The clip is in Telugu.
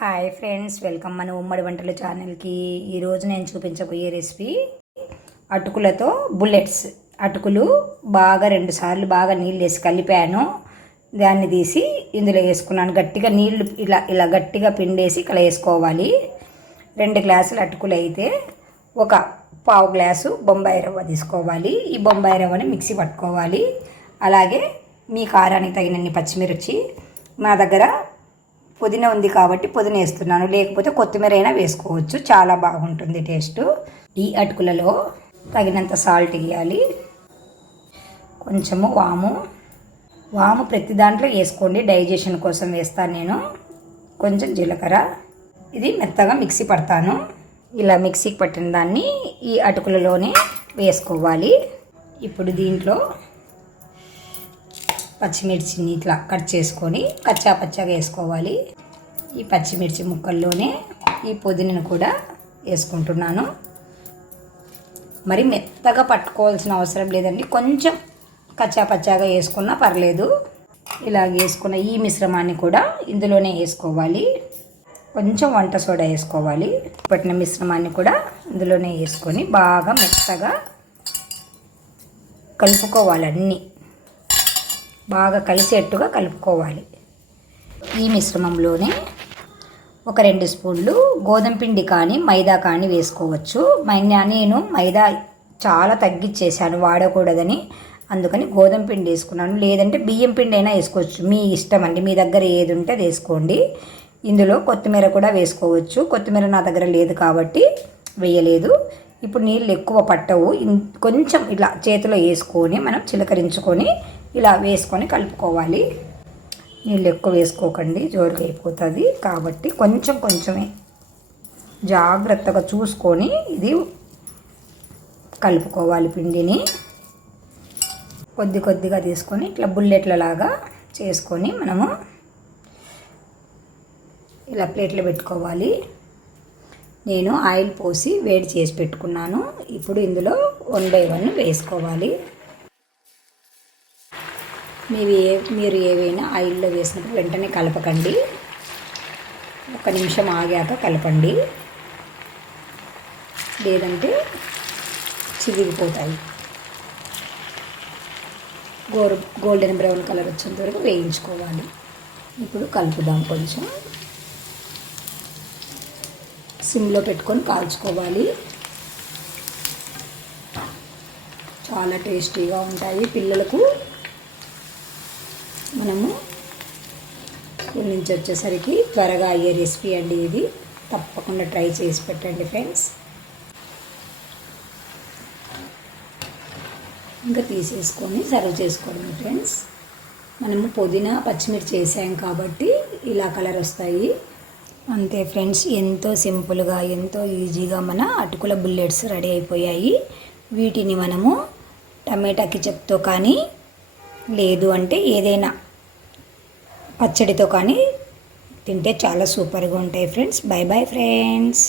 హాయ్ ఫ్రెండ్స్, వెల్కమ్ మన ఉమ్మడి వంటల ఛానల్కి. ఈరోజు నేను చూపించబోయే రెసిపీ అటుకులతో బుల్లెట్స్. అటుకులు బాగా 2 సార్లు బాగా నీళ్ళు వేసి కలిపాను. దాన్ని తీసి ఇందులో వేసుకున్నాను. గట్టిగా నీళ్లు ఇలా గట్టిగా పిండేసి ఇక్కడ వేసుకోవాలి. 2 గ్లాసులు అటుకులు అయితే ఒక పావు గ్లాసు బొంబాయి రవ్వ తీసుకోవాలి. ఈ బొంబాయి రవ్వని మిక్సీ పట్టుకోవాలి. అలాగే మీ కారానికి తగినన్ని పచ్చిమిర్చి. నా దగ్గర పుదీనా ఉంది కాబట్టి పుదీనా వేస్తున్నాను, లేకపోతే కొత్తిమీర అయినా వేసుకోవచ్చు, చాలా బాగుంటుంది టేస్ట్. ఈ అటుకులలో తగినంత సాల్ట్ వేయాలి. కొంచెము వాము ప్రతి దాంట్లో వేసుకోండి, డైజెషన్ కోసం వేస్తాను నేను. కొంచెం జీలకర్ర. ఇది మెత్తగా మిక్సీ పడతాను. ఇలా మిక్సీకి పట్టిన దాన్ని ఈ అటుకులలోనే వేసుకోవాలి. ఇప్పుడు దీంట్లో పచ్చిమిర్చిని ఇట్లా కట్ చేసుకొని పచ్చాగా వేసుకోవాలి. ఈ పచ్చిమిర్చి ముక్కల్లోనే ఈ పుదీనాను కూడా వేసుకుంటున్నాను. మరి మెత్తగా పట్టుకోవాల్సిన అవసరం లేదండి, కొంచెం పచ్చాగా వేసుకున్నా పర్లేదు. ఇలా వేసుకున్న ఈ మిశ్రమాన్ని కూడా ఇందులోనే వేసుకోవాలి. కొంచెం వంట సోడా వేసుకోవాలి. పట్టిన మిశ్రమాన్ని కూడా ఇందులోనే వేసుకొని బాగా మెత్తగా కలుపుకోవాలి. అన్నీ బాగా కలిసేట్టుగా కలుపుకోవాలి. ఈ మిశ్రమంలోనే ఒక 2 స్పూన్లు గోధుమ పిండి కానీ మైదా కానీ వేసుకోవచ్చు. నేను మైదా చాలా తగ్గించేసాను, వాడకూడదని. అందుకని గోధుమ పిండి వేసుకున్నాను. లేదంటే బియ్యం పిండి అయినా వేసుకోవచ్చు, మీ ఇష్టం అండి. మీ దగ్గర ఏది ఉంటే అది వేసుకోండి. ఇందులో కొత్తిమీర కూడా వేసుకోవచ్చు. కొత్తిమీర నా దగ్గర లేదు కాబట్టి వేయలేదు. ఇప్పుడు నీళ్ళు ఎక్కువ పట్టవు. కొంచెం ఇలా చేతిలో వేసుకొని మనం చిలకరించుకొని ఇలా వేసుకొని కలుపుకోవాలి. నీళ్ళు ఎక్కువ వేసుకోకండి, జోరుగా అయిపోతుంది. కాబట్టి కొంచెమే జాగ్రత్తగా చూసుకొని ఇది కలుపుకోవాలి. పిండిని కొద్దిగా తీసుకొని ఇట్లా బుల్లెట్లలాగా చేసుకొని మనము ఇలా ప్లేట్లో పెట్టుకోవాలి. నేను ఆయిల్ పోసి వేడి చేసి పెట్టుకున్నాను. ఇప్పుడు ఇందులో 1 బై 1 వేసుకోవాలి. మీరు ఏవైనా ఆయిల్లో వేసినప్పుడు వెంటనే కలపకండి, 1 నిమిషం ఆగాక కలపండి, లేదంటే చిరిగిపోతాయి. గోల్డెన్ బ్రౌన్ కలర్ వచ్చేంత వరకు వేయించుకోవాలి. ఇప్పుడు కలుపుదాం. కొంచెం సిమ్లో పెట్టుకొని కాల్చుకోవాలి. చాలా టేస్టీగా ఉంటాయి. పిల్లలకు మనము స్కూల్ నుంచి వచ్చేసరికి త్వరగా అయ్యే రెసిపీ అండి ఇది. తప్పకుండా ట్రై చేసి పెట్టండి ఫ్రెండ్స్. ఇంకా తీసేసుకొని సర్వ్ చేసుకోవడం ఫ్రెండ్స్. మనము పుదీనా పచ్చిమిర్చి వేసాం కాబట్టి ఇలా కలర్ వస్తాయి. అంతే ఫ్రెండ్స్, ఎంతో సింపుల్గా ఎంతో ఈజీగా మన అటుకుల బుల్లెట్స్ రెడీ అయిపోయాయి. వీటిని మనము టమాటా కెచప్తో కానీ లేదు అంటే ఏదైనా పచ్చడితో కానీ తింటే చాలా సూపర్గా ఉంటాయి ఫ్రెండ్స్. Bye friends.